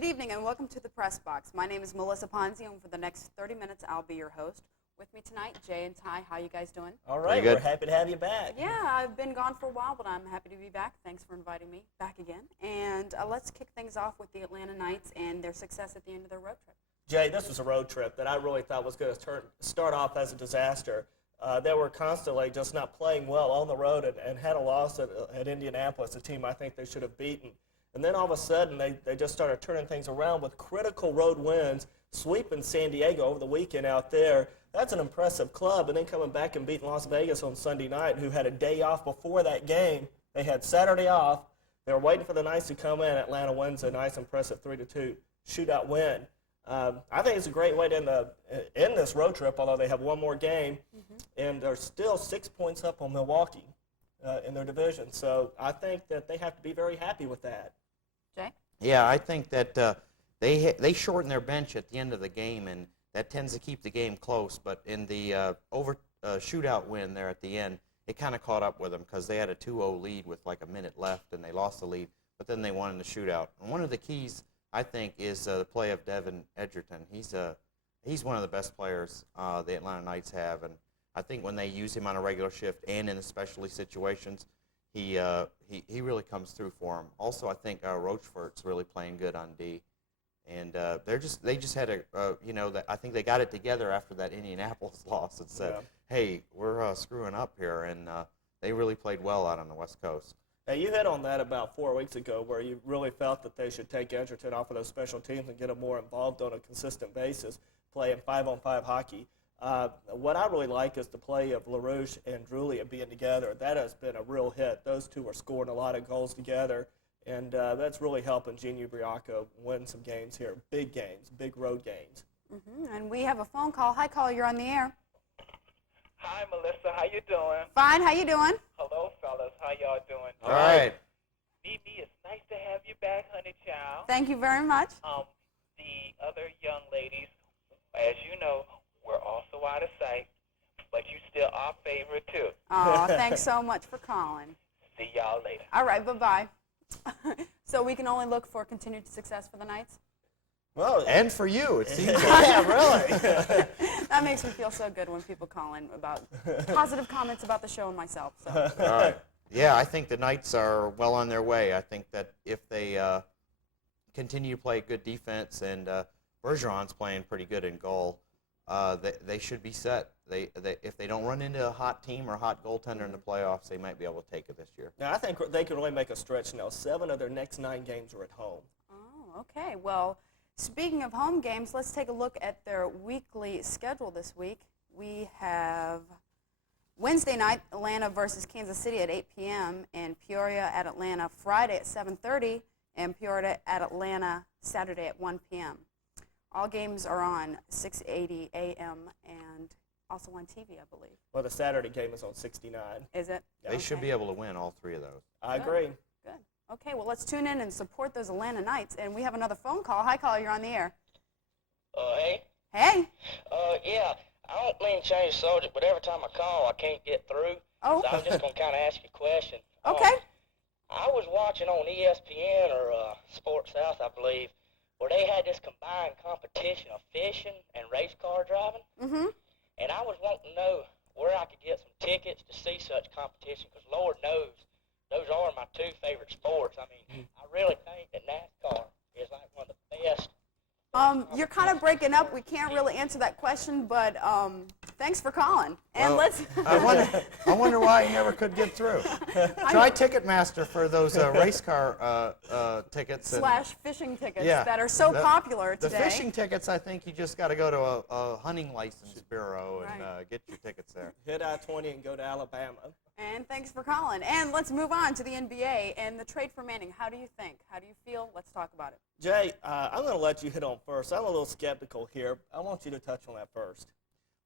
Good evening and welcome to the Press Box. My name is Melissa Ponzio, and for the next 30 minutes, I'll be your host. With me tonight, Jay and Ty. How you guys doing? All right, we're happy to have you back. Yeah, I've been gone for a while, but I'm happy to be back. Thanks for inviting me back again. And let's kick things off with the Atlanta Knights and their success at the end of their road trip. Jay, this was a road trip that I really thought was going to start off as a disaster. They were constantly just not playing well on the road and had a loss at Indianapolis, a team I think they should have beaten. And then all of a sudden, they just started turning things around with critical road wins, sweeping San Diego over the weekend out there. That's an impressive club. And then coming back and beating Las Vegas on Sunday night, who had a day off before that game. They had Saturday off. They were waiting for the Knights to come in. Atlanta wins a nice, impressive 3-2 shootout win. I think it's a great way to end this road trip, although they have one more game. And they're still 6 points up on Milwaukee in their division. So I think that they have to be very happy with that. Jay? Yeah, I think that they shorten their bench at the end of the game, and that tends to keep the game close. But in the shootout win there at the end, it kind of caught up with them because they had a 2-0 lead with like a minute left, and they lost the lead. But then they won in the shootout. And one of the keys, I think, is the play of Devin Edgerton. He's one of the best players the Atlanta Knights have, and I think when they use him on a regular shift and in the specialty situations, he really comes through for them. Also, I think Rochefort's really playing good on D, and they just had I think they got it together after that Indianapolis loss and said, hey, we're screwing up here, and they really played well out on the West Coast. Now, you hit on that about 4 weeks ago where you really felt that they should take Edgerton off of those special teams and get him more involved on a consistent basis, playing 5-on-5 hockey. What I really like is the play of LaRouche and Drulia being together. That has been a real hit. Those two are scoring a lot of goals together, and that's really helping Gene Ubriaco win some games here, big road games. And we have a phone call. Hi, caller, you're on the air. Hi, Melissa. How you doing? Fine, how you doing? Hello, fellas. How y'all doing? All right. Mimi, it's nice to have you back, honey child. Thank you very much. The other young ladies, as you know, we're also out of sight, but you still our favorite, too. Oh, thanks so much for calling. See y'all later. All right, bye-bye. So we can only look for continued success for the Knights? Well, And for you, it seems like. yeah, really. That makes me feel so good when people call in about positive comments about the show and myself. So. All right. Yeah, I think the Knights are well on their way. I think that if they continue to play good defense and Bergeron's playing pretty good in goal, they should be set. If they don't run into a hot team or a hot goaltender in the playoffs, they might be able to take it this year. Now, I think they can really make a stretch now. 7 of their next 9 games are at home. Oh, okay. Well, speaking of home games, let's take a look at their weekly schedule this week. We have Wednesday night, Atlanta versus Kansas City at 8 p.m. and Peoria at Atlanta Friday at 7:30 and Peoria at Atlanta Saturday at 1 p.m. All games are on 680 a.m. and also on TV, I believe. Well, the Saturday game is on 69. Is it? They should be able to win all 3 of those. I agree. Good. Okay, well, let's tune in and support those Atlanta Knights. And we have another phone call. Hi, caller, you're on the air. Hey? Hey. Yeah, I don't mean to change the subject, but every time I call, I can't get through. Oh. So I'm just going to kind of ask you a question. Okay. I was watching on ESPN or Sports South, I believe, where they had this combined competition of fishing and race car driving. And I was wanting to know where I could get some tickets to see such competition, because Lord knows, those are my 2 favorite sports. I mean, I really think that NASCAR is like one of the best. You're kind of breaking up. We can't really answer that question, but thanks for calling. And Well, let's. I wonder why he never could get through. Try Ticketmaster for those race car tickets. / fishing tickets Yeah. that are so popular The today. fishing tickets, I think you just got to go to a hunting license bureau and get your tickets there. Hit I-20 and go to Alabama. And thanks for calling. And let's move on to the NBA and the trade for Manning. How do you think? How do you feel? Let's talk about it. Jay, I'm going to let you hit on first. I'm a little skeptical here. I want you to touch on that first.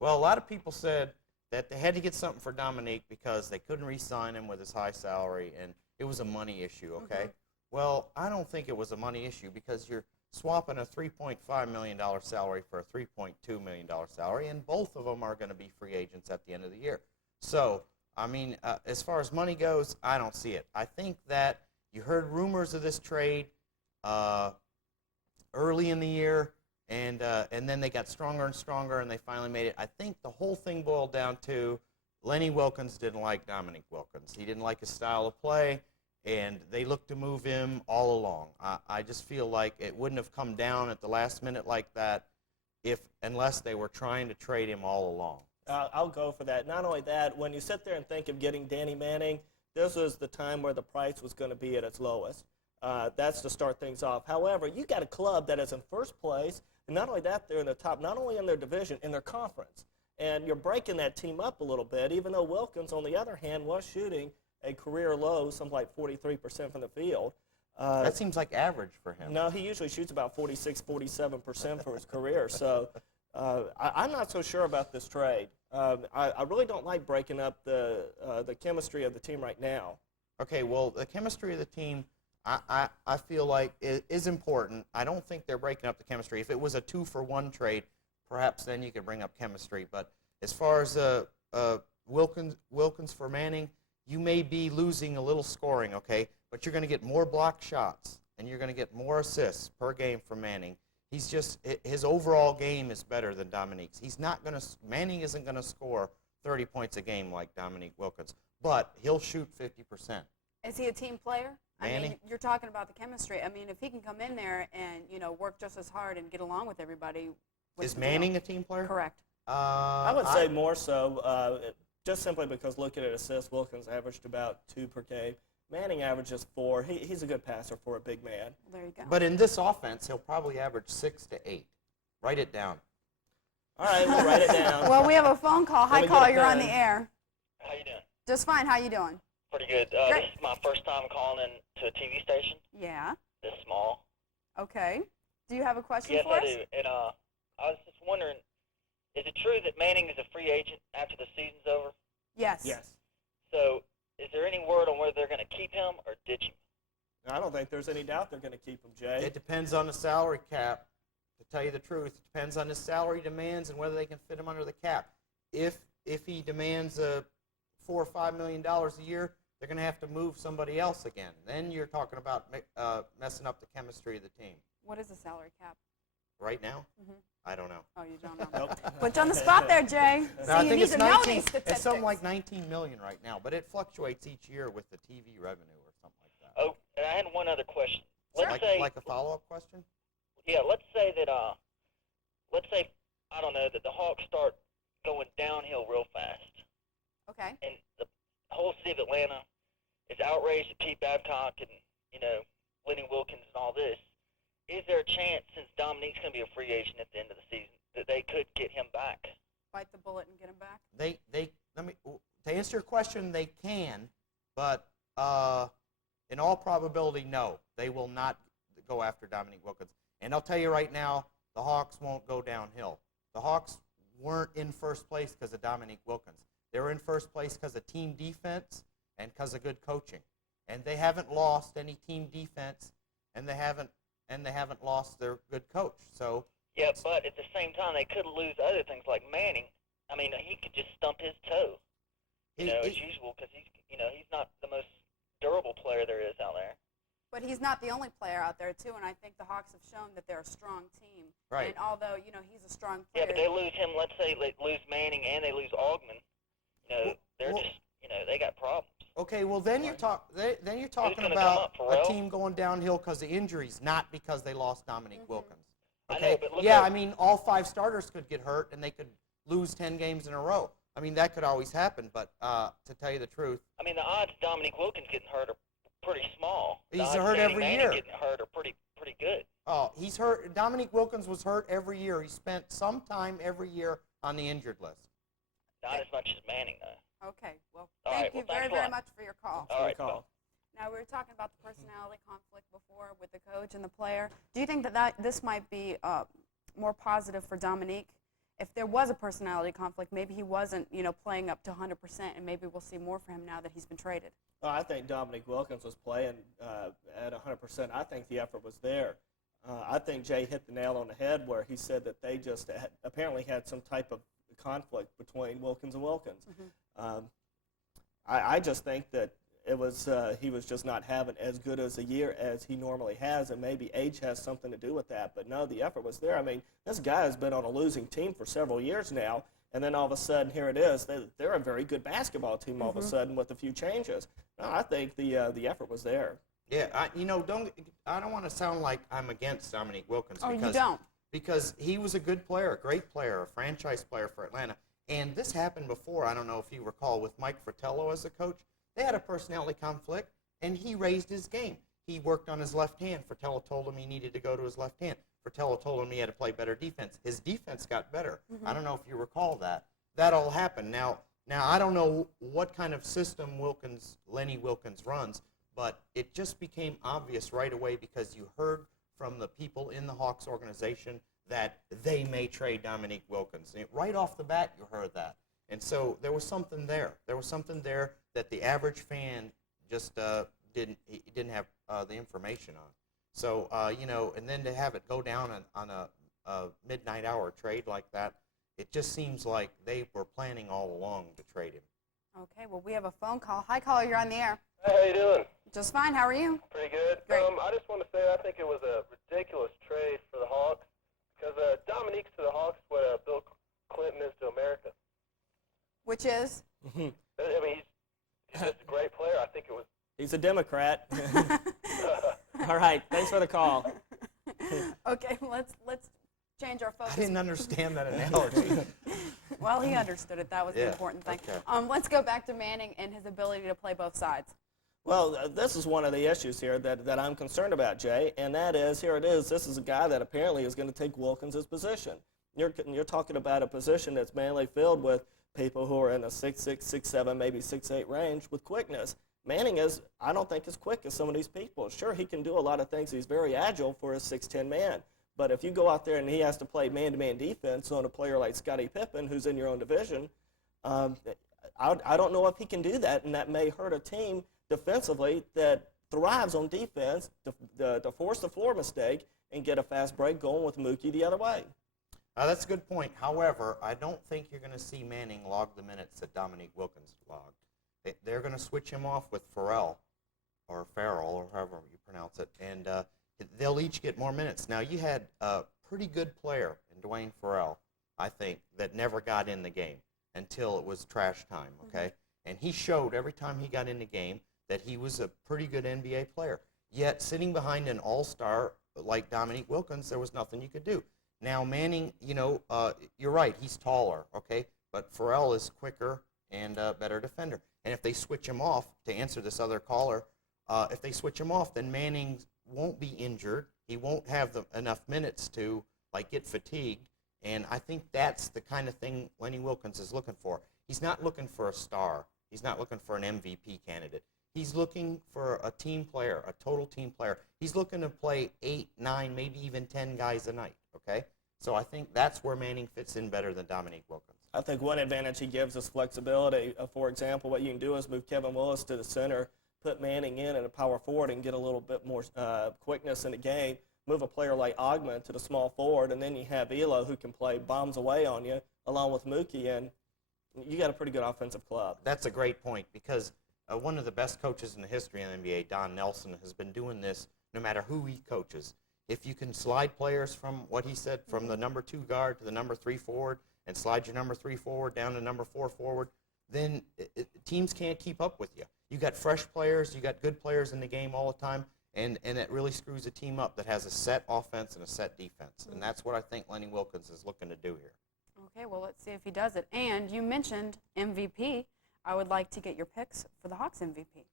Well, a lot of people said that they had to get something for Dominique because they couldn't re-sign him with his high salary, and it was a money issue, okay? Well, I don't think it was a money issue because you're swapping a $3.5 million salary for a $3.2 million salary, and both of them are going to be free agents at the end of the year. So, I mean, as far as money goes, I don't see it. I think that you heard rumors of this trade early in the year, and then they got stronger and stronger, and they finally made it. I think the whole thing boiled down to Lenny Wilkins didn't like Dominique Wilkins. He didn't like his style of play, and they looked to move him all along. I just feel like it wouldn't have come down at the last minute like that unless they were trying to trade him all along. I'll go for that. Not only that, when you sit there and think of getting Danny Manning, this was the time where the price was going to be at its lowest. That's to start things off. However, you got a club that is in first place, and not only that, they're in the top, not only in their division, in their conference. And you're breaking that team up a little bit, even though Wilkins, on the other hand, was shooting a career low, something like 43% from the field. That seems like average for him. No, he usually shoots about 46, 47% for his career. So I'm not so sure about this trade. I really don't like breaking up the chemistry of the team right now. Okay, well, the chemistry of the team, I feel like is important. I don't think they're breaking up the chemistry. If it was a 2-for-1 trade, perhaps then you could bring up chemistry. But as far as Wilkins for Manning, you may be losing a little scoring, okay? But you're going to get more block shots, and you're going to get more assists per game from Manning. His overall game is better than Dominique's. Manning isn't going to score 30 points a game like Dominique Wilkins, but he'll shoot 50%. Is he a team player? Manning? I mean, you're talking about the chemistry. I mean, if he can come in there and, work just as hard and get along with everybody. Is Manning a team player? Correct. I would say more so, just simply because looking at assists, Wilkins averaged about 2 per game. Manning averages 4. He's a good passer for a big man. There you go. But in this offense, he'll probably average 6 to 8. Write it down. All right, we'll write it down. Well, we have a phone call. Hi, me get caller. a You're on pen. the air. How you doing? Just fine. How you doing? Pretty good. Great. This is my first time calling in to a TV station Yeah. this small. Okay. Do you have a question Yes, for us? I do. And I was just wondering, is it true that Manning is a free agent after the season's over? Yes. Yes. So is there any word on whether they're going to keep him or ditch him? I don't think there's any doubt they're going to keep him, Jay. It depends on the salary cap. To tell you the truth, it depends on his salary demands and whether they can fit him under the cap. If he demands $4 or $5 million a year, they're going to have to move somebody else again. Then you're talking about messing up the chemistry of the team. What is the salary cap? Right now, Mhm. I don't know. Oh, you don't know. Nope. Put you on the spot there, Jay. No, So I you think need it's to know 19. these statistics. It's something like 19 million right now, but it fluctuates each year with the TV revenue or something like that. Oh, and I had one other question. Sure. Let's say, Like a follow-up question? yeah, let's say that, I don't know, that the Hawks start going downhill real fast, Okay. and the whole city of Atlanta is outraged at Pete Babcock and, Lenny Wilkins and all this. Is there a chance, since Dominique's going to be a free agent at the end of the season, that they could get him back? Bite the bullet and get him back. To answer your question, they can, but in all probability, no. They will not go after Dominique Wilkins. And I'll tell you right now, the Hawks won't go downhill. The Hawks weren't in first place because of Dominique Wilkins. They were in first place because of team defense and because of good coaching. And they haven't lost any team defense, and they haven't lost their good coach. So Yeah, but at the same time, they could lose other things like Manning. I mean, he could just stump his toe, as usual, because he's not the most durable player there is out there. But he's not the only player out there, too, and I think the Hawks have shown that they're a strong team. Right. And although, he's a strong player. Yeah, but they lose him. Let's say they lose Manning and they lose Augman. They're just, they got problems. Okay, well then you're talking gonna about come up, a Pharrell? team going downhill because of injuries, not because they lost Dominique Wilkins. I Okay, know, but look yeah, at- I mean all 5 starters could get hurt and they could lose 10 games in a row. I mean that could always happen, but to tell you the truth, I mean, the odds of Dominique Wilkins getting hurt are pretty small. The He's odds of hurt Danny every Manning year. getting hurt are pretty good. oh, he's hurt. Dominique Wilkins was hurt every year. He spent some time every year on the injured list. Not as much as Manning, though. Okay, well, All thank right, you well, thanks very, a very lot. much for your call. All right, Call. Now, we were talking about the personality conflict before with the coach and the player. Do you think that this might be more positive for Dominique? If there was a personality conflict, maybe he wasn't, playing up to 100%, and maybe we'll see more for him now that he's been traded. I think Dominique Wilkins was playing at 100%. I think the effort was there. I think Jay hit the nail on the head where he said that they just apparently had some type of conflict between Wilkins and Wilkins. I just think that he was just not having as good as a year as he normally has, and maybe age has something to do with that. But no, the effort was there. I mean, this guy has been on a losing team for several years now, and then all of a sudden, here it is. They're a very good basketball team all of a sudden with a few changes. No, I think the effort was there. Yeah, I don't want to sound like I'm against Dominique Wilkins. Oh, because, you don't? Because he was a good player, a great player, a franchise player for Atlanta. And this happened before, I don't know if you recall, with Mike Fratello as a coach. They had a personality conflict, and he raised his game. He worked on his left hand. Fratello told him he needed to go to his left hand. Fratello told him he had to play better defense. His defense got better. I don't know if you recall that. That all happened. Now I don't know what kind of system Lenny Wilkins runs, but it just became obvious right away because you heard from the people in the Hawks organization that they may trade Dominique Wilkins. Right off the bat, you heard that. And so there was something there. There was something there that the average fan just didn't have the information on. So, and then to have it go down on a midnight hour trade like that, it just seems like they were planning all along to trade him. Okay, well, we have a phone call. Hi, caller, you're on the air. Hey, how you doing? Just fine. How are you? Pretty good. Great. I just want to say I think it was a ridiculous trade for the Hawks because Dominique's to the Hawks what Bill Clinton is to America. Which is? I mean, he's just a great player. I think it was. He's a Democrat. All right, thanks for the call. Okay, let's change our focus. I didn't understand that analogy. Well, he understood it. That was the Yeah, important thing. okay. Let's go back to Manning and his ability to play both sides. Well, this is one of the issues here that I'm concerned about, Jay, and that is, here it is, this is a guy that apparently is going to take Wilkins' position. You're talking about a position that's mainly filled with people who are in the 6'6", 6'7", maybe 6'8" range with quickness. Manning is, I don't think, as quick as some of these people. Sure, he can do a lot of things. He's very agile for a 6'10" man. But if you go out there and he has to play man-to-man defense on a player like Scottie Pippen, who's in your own division, I don't know if he can do that, and that may hurt a team defensively that thrives on defense to force the floor mistake and get a fast break going with Mookie the other way. That's a good point. However, I don't think you're going to see Manning log the minutes that Dominique Wilkins logged. They're going to switch him off with Farrell or however you pronounce it, and they'll each get more minutes. Now, you had a pretty good player in Dwayne Farrell, I think, that never got in the game until it was trash time, okay? And he showed every time he got in the game that he was a pretty good NBA player. Yet, sitting behind an all-star like Dominique Wilkins, there was nothing you could do. Now, Manning, you're right, he's taller, okay? But Farrell is quicker and a better defender. And if they switch him off, to answer this other caller, if they switch him off, then Manning won't be injured. He won't have enough minutes to, get fatigued. And I think that's the kind of thing Lenny Wilkins is looking for. He's not looking for a star. He's not looking for an MVP candidate. He's looking for a team player, a total team player. He's looking to play 8, 9, maybe even 10 guys a night, okay? So I think that's where Manning fits in better than Dominique Wilkins. I think one advantage he gives is flexibility. For example, what you can do is move Kevin Willis to the center, put Manning in at a power forward and get a little bit more quickness in the game, move a player like Ogman to the small forward, and then you have Elo who can play bombs away on you along with Mookie, and you got a pretty good offensive club. That's a great point because one of the best coaches in the history of the NBA, Don Nelson, has been doing this no matter who he coaches. If you can slide players from what he said, from the number 2 guard to the number 3 forward, and slide your number 3 forward down to number 4 forward, then teams can't keep up with you. You got fresh players, you got good players in the game all the time, and it really screws a team up that has a set offense and a set defense. And that's what I think Lenny Wilkins is looking to do here. Okay, well, let's see if he does it. And you mentioned MVP. I would like to get your picks for the Hawks MVP.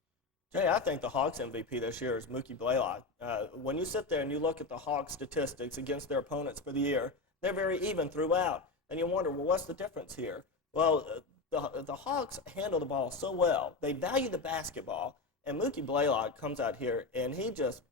Jay, I think the Hawks MVP this year is Mookie Blaylock. When you sit there and you look at the Hawks statistics against their opponents for the year, they're very even throughout. And you wonder, well, what's the difference here? Well, the Hawks handle the ball so well. They value the basketball. And Mookie Blaylock comes out here, and he just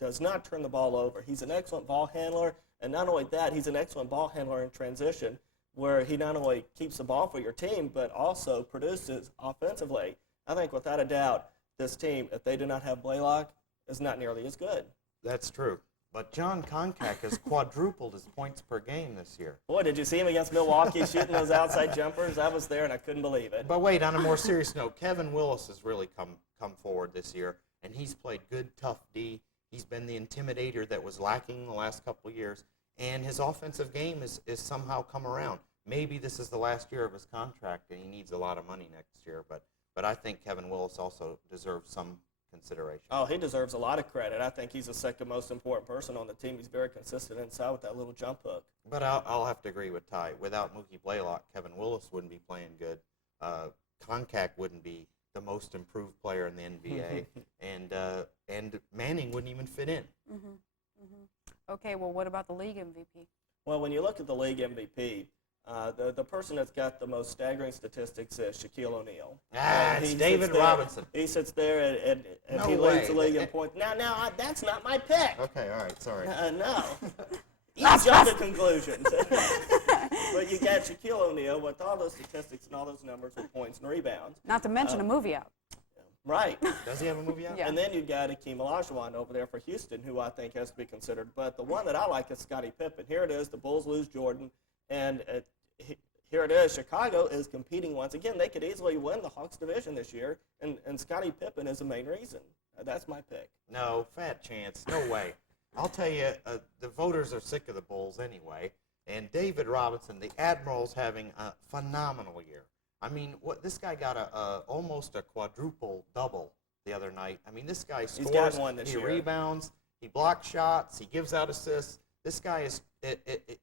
does not turn the ball over. He's an excellent ball handler. And not only that, he's an excellent ball handler in transition, where he not only keeps the ball for your team, but also produces offensively. I think without a doubt, this team, if they do not have Blaylock, is not nearly as good. That's true. But John Koncak has quadrupled his points per game this year. Boy, did you see him against Milwaukee shooting those outside jumpers? I was there, and I couldn't believe it. But wait, on a more serious note, Kevin Willis has really come forward this year, and he's played good, tough D. He's been the intimidator that was lacking the last couple of years, and his offensive game is somehow come around. Maybe this is the last year of his contract, and he needs a lot of money next year, but I think Kevin Willis also deserves some consideration. Oh, he deserves a lot of credit. I think he's the second most important person on the team. He's very consistent inside with that little jump hook. But I'll have to agree with Ty. Without Mookie Blaylock, Kevin Willis wouldn't be playing good. Koncak wouldn't be the most improved player in the NBA, and Manning wouldn't even fit in. Okay, well, what about the league MVP? Well, when you look at the league MVP, the person that's got the most staggering statistics is Shaquille O'Neal. It's David Robinson. He sits there and No he leads the way. league in points. Now, that's not my pick. Okay, all right, sorry. No. You jump to conclusions. But you got Shaquille O'Neal with all those statistics and all those numbers with points and rebounds. Not to mention a movie out. Right. Does he have a movie out? Yeah. And then you've got Akeem Olajuwon over there for Houston, who I think has to be considered. But the one that I like is Scottie Pippen. Here it is. The Bulls lose Jordan. And here it is. Chicago is competing once again. They could easily win the Hawks division this year. And Scottie Pippen is the main reason. That's my pick. No, fat chance. No way. I'll tell you, the voters are sick of the Bulls anyway. And David Robinson, the Admiral's having a phenomenal year. I mean, this guy got almost a quadruple double the other night. I mean, this guy scores, He's gotten one this he year. rebounds, he blocks shots, he gives out assists. This guy is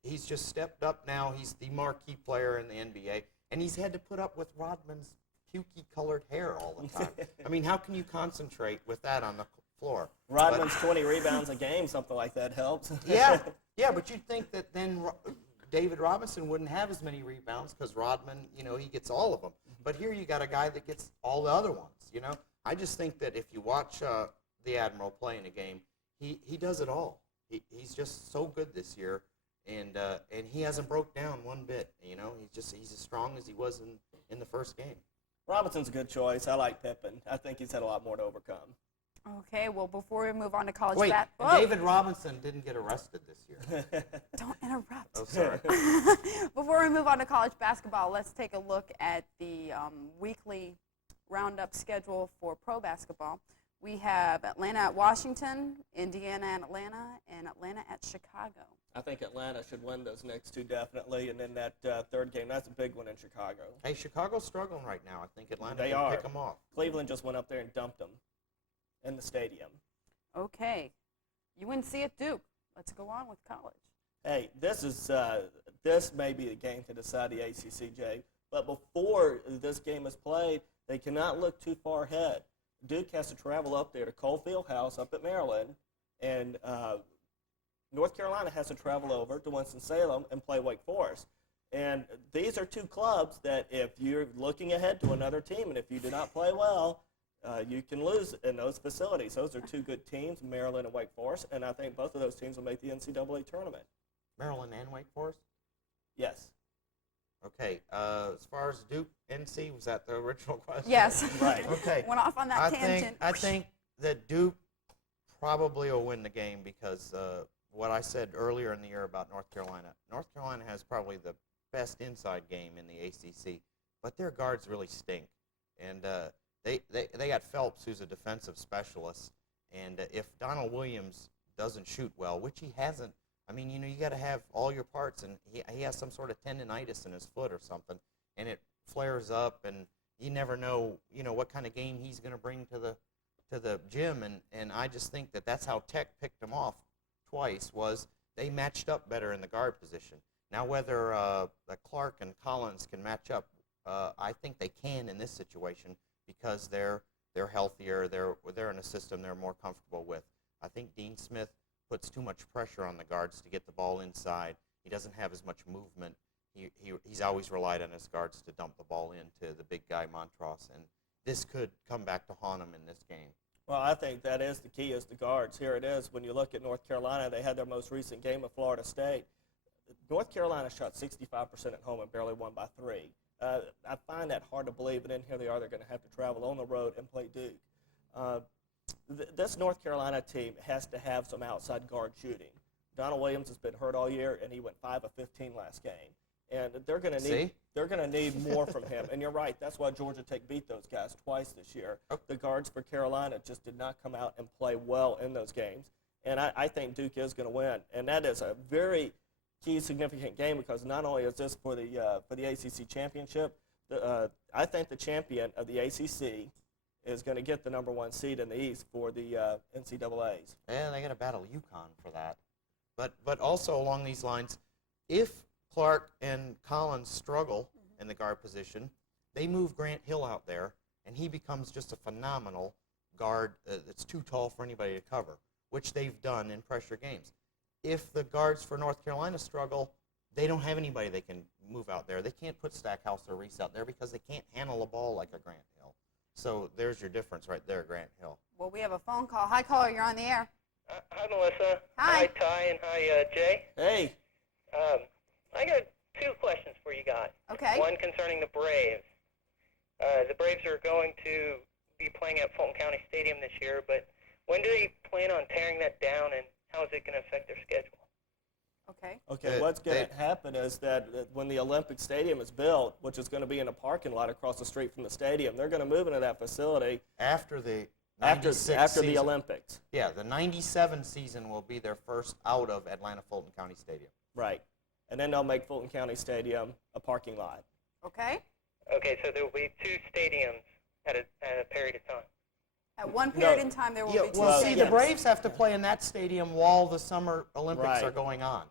he's just stepped up now. He's the marquee player in the NBA, and he's had to put up with Rodman's pukey colored hair all the time. I mean, how can you concentrate with that on the floor? Rodman's 20 rebounds a game, something like that helps. Yeah, but you'd think that then David Robinson wouldn't have as many rebounds because Rodman, he gets all of them. But here you got a guy that gets all the other ones, I just think that if you watch the Admiral play in a game, he does it all. He's just so good this year, and he hasn't broke down one bit, He's as strong as he was in the first game. Robinson's a good choice. I like Pippen. I think he's had a lot more to overcome. Okay, well, before we move on to college Wait, basketball. David Robinson didn't get arrested this year. Don't interrupt. Oh, sorry. Before we move on to college basketball, let's take a look at the weekly roundup schedule for pro basketball. We have Atlanta at Washington, Indiana at Atlanta, and Atlanta at Chicago. I think Atlanta should win those next two definitely, and then that third game, that's a big one in Chicago. Hey, Chicago's struggling right now. I think Atlanta They can are. pick them off. Cleveland just went up there and dumped them in the stadium. Okay, UNC at Duke. Let's go on with college. Hey, this may be the game to decide the ACC, Jay. But before this game is played, they cannot look too far ahead. Duke has to travel up there to Cole Fieldhouse up at Maryland, and North Carolina has to travel over to Winston-Salem and play Wake Forest. And these are two clubs that if you're looking ahead to another team and if you do not play well, you can lose in those facilities. Those are two good teams, Maryland and Wake Forest, and I think both of those teams will make the NCAA tournament. Maryland and Wake Forest? Yes. Okay. As far as Duke, NC, was that the original question? Yes. Right. Okay. Went off on that tangent. I think that Duke probably will win the game because what I said earlier in the year about North Carolina. North Carolina has probably the best inside game in the ACC, but their guards really stink. And they got Phelps, who's a defensive specialist, and if Donald Williams doesn't shoot well, which he hasn't, I mean, you got to have all your parts, and he has some sort of tendonitis in his foot or something, and it flares up, and you never know, what kind of game he's going to bring to the gym, and I just think that's how Tech picked him off twice, was they matched up better in the guard position. Now, whether Clark and Collins can match up, I think they can in this situation because they're healthier, they're in a system they're more comfortable with. I think Dean Smith puts too much pressure on the guards to get the ball inside. He doesn't have as much movement. He's always relied on his guards to dump the ball into the big guy Montross, and this could come back to haunt him in this game. Well, I think that is the key, is the guards. Here it is. When you look at North Carolina, they had their most recent game at Florida State. North Carolina shot 65% at home and barely won by 3. I find that hard to believe, but then here they are. They're going to have to travel on the road and play Duke. this North Carolina team has to have some outside guard shooting. Donald Williams has been hurt all year, and he went 5 of 15 last game. And they're going to need more from him. And you're right. That's why Georgia Tech beat those guys twice this year. The guards for Carolina just did not come out and play well in those games. And I think Duke is going to win. And that is a very key, significant game because not only is this for the ACC championship, I think the champion of the ACC is going to get the number 1 seed in the East for the NCAAs. And they got to battle UConn for that. But also along these lines, if Clark and Collins struggle in the guard position, they move Grant Hill out there, and he becomes just a phenomenal guard that's too tall for anybody to cover, which they've done in pressure games. If the guards for North Carolina struggle, they don't have anybody they can move out there. They can't put Stackhouse or Reese out there because they can't handle a ball like a Grant Hill. So there's your difference right there, Grant Hill. Well, we have a phone call. Hi, caller. You're on the air. Hi, Melissa. Hi. Hi, Ty, and hi, Jay. Hey. I got 2 questions for you guys. Okay. One concerning the Braves. The Braves are going to be playing at Fulton County Stadium this year, but when do they plan on tearing that down, and how is it going to affect their schedule? Okay. What's going to happen is that when the Olympic Stadium is built, which is going to be in a parking lot across the street from the stadium, they're going to move into that facility After the after 96 the season. Olympics. Yeah, the 97 season will be their first out of Atlanta Fulton County Stadium. Right. And then they'll make Fulton County Stadium a parking lot. Okay. Okay, so there will be 2 stadiums at a period of time. At one period in time, there will be 2 well, see, the stadiums. Braves have to play in that stadium while the Summer Olympics Right. are going on.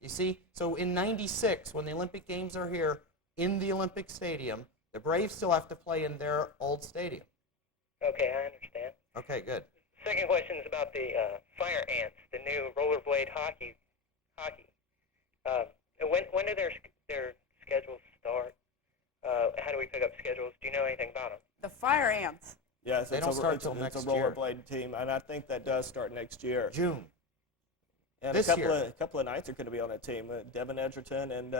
You see? So in 96, when the Olympic Games are here in the Olympic Stadium, the Braves still have to play in their old stadium. Okay, I understand. Okay, good. Second question is about the Fire Ants, the new rollerblade hockey. When do their schedules start? How do we pick up schedules? Do you know anything about them? The Fire Ants. Yes, They it's don't start it's, till it's next a year. rollerblade team, and I think that does start next year. June. And This a couple year. of couple of Knights are going to be on that team. Devin Edgerton and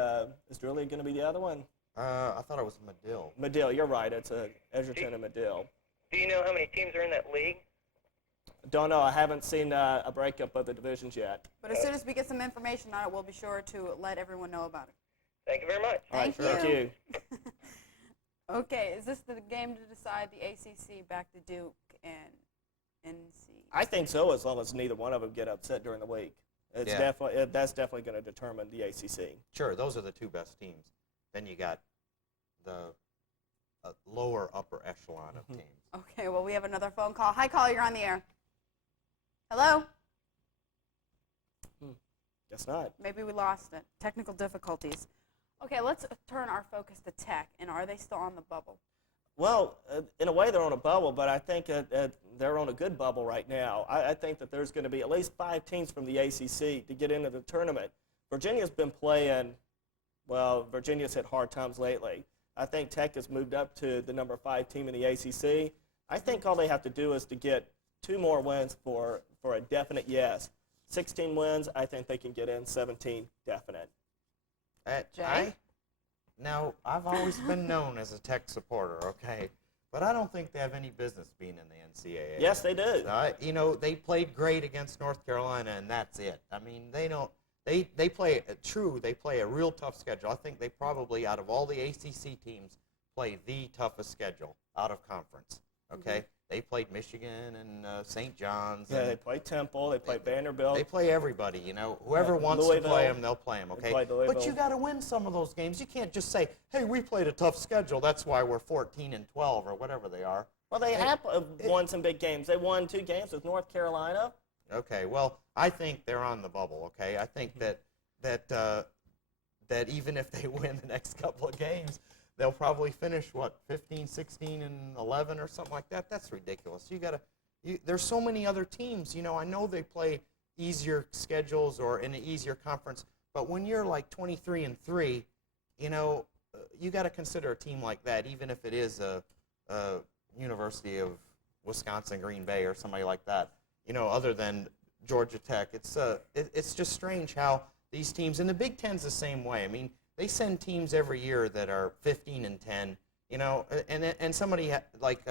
is really going to be the other one. I thought it was Medill. Medill, you're right. It's Edgerton and Medill. Do you know how many teams are in that league? Don't know. I haven't seen a breakup of the divisions yet. But as soon as we get some information on it, we'll be sure to let everyone know about it. Thank you very much. All right, Thank you. Okay, is this the game to decide the ACC back to Duke and NC? I think so, as long as neither one of them get upset during the week. It's Yeah. that's definitely going to determine the ACC. Sure, those are the 2 best teams. Then you got the lower upper echelon of teams. Okay, well, we have another phone call. Hi, caller, you're on the air. Hello? Guess not. Maybe we lost it. Technical difficulties. Okay, let's turn our focus to Tech. And are they still on the bubble? Well, in a way, they're on a bubble, but I think they're on a good bubble right now. I think that there's going to be at least 5 teams from the ACC to get into the tournament. Virginia's been playing, well, Virginia's had hard times lately. I think Tech has moved up to the number 5 team in the ACC. I think all they have to do is to get 2 more wins for a definite yes. 16 wins, I think they can get in. 17, definite. Jay? Now, I've always been known as a Tech supporter, okay? But I don't think they have any business being in the NCAA. Yes, they do. They played great against North Carolina, and that's it. I mean, they don't. They play a real tough schedule. I think they probably, out of all the ACC teams, play the toughest schedule out of conference. Okay, they played Michigan and St. John's. Yeah, and they play Temple. They play Vanderbilt. they play everybody. Whoever wants to Louisville. play them, they'll play them. They Okay, played Louisville. but you got to win some of those games. You can't just say, "Hey, we played a tough schedule. That's why we're 14-12 or whatever they are." Well, they have won some big games. They won 2 games with North Carolina. Okay, well, I think they're on the bubble. Okay, I think that even if they win the next couple of games, they'll probably finish 15, 16, and 11 or something like that. That's ridiculous. There's so many other teams. I know they play easier schedules or in an easier conference, but when you're like 23-3, you got to consider a team like that, even if it is a University of Wisconsin, Green Bay, or somebody like that. Other than Georgia Tech, it's just strange how these teams, and the Big Ten's the same way. I mean, they send teams every year that are 15-10, and somebody like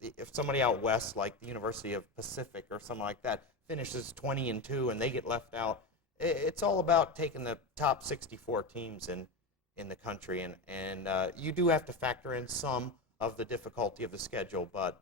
if somebody out west, like the University of Pacific or something like that, finishes 20-2 and they get left out, it's all about taking the top 64 teams in the country, and you do have to factor in some of the difficulty of the schedule, but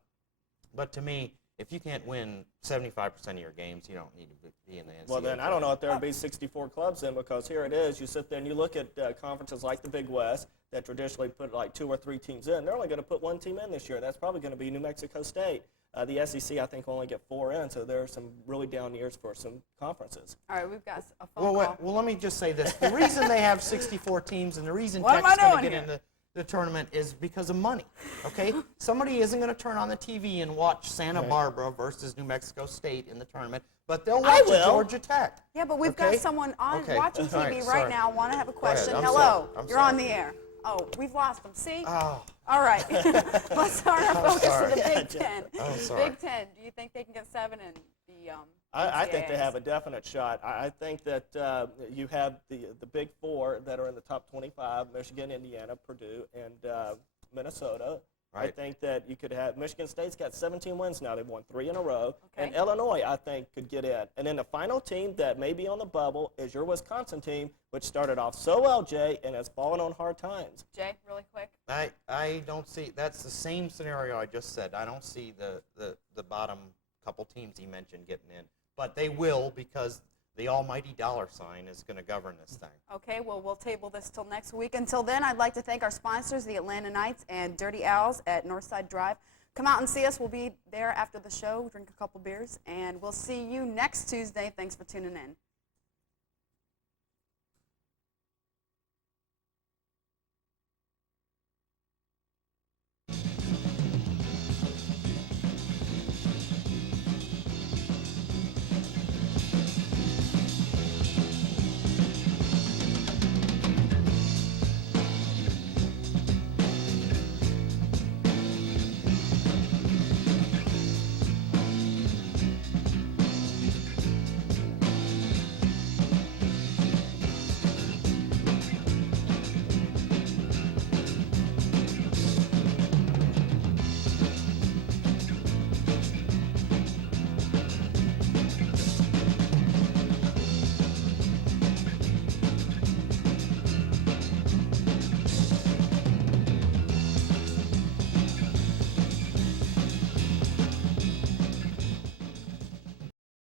to me, if you can't win 75% of your games, you don't need to be in the NCAA. Well, then I don't know if there would be 64 clubs then, because here it is. You sit there and you look at conferences like the Big West that traditionally put like 2 or 3 teams in. They're only going to put 1 team in this year. That's probably going to be New Mexico State. The SEC, I think, will only get 4 in, so there are some really down years for some conferences. All right, we've got a phone call. Well, let me just say this. The reason they have 64 teams and the reason What am Tech's I going to doing get here? into the tournament is because of money, okay? Somebody isn't going to turn on the TV and watch Santa Barbara versus New Mexico State in the tournament, but they'll watch will. Georgia Tech. Yeah, but we've Okay. got someone on Okay. watching All TV right, right sorry. now. Want to have a question? I'm Hello, sorry. I'm you're on sorry. the air. Oh, we've lost them. See? Oh, All right. Let's turn our focus sorry. to the Big Ten. I'm sorry. Big Ten. Do you think they can get 7 in the I think they NCAAs? have a definite shot. I think that you have the Big Four that are in the top 25, Michigan, Indiana, Purdue, and Minnesota. I Right. think that you could have Michigan State's got 17 wins now. They've won 3 in a row. Okay. And Illinois, I think, could get in. And then the final team that may be on the bubble is your Wisconsin team, which started off so well, Jay, and has fallen on hard times. Jay, really quick. I don't see, that's the same scenario I just said. I don't see the bottom couple teams he mentioned getting in. But they will, because the almighty dollar sign is going to govern this thing. Okay, well, we'll table this till next week. Until then, I'd like to thank our sponsors, the Atlanta Knights and Dirty Owls at Northside Drive. Come out and see us. We'll be there after the show, drink a couple beers, and we'll see you next Tuesday. Thanks for tuning in.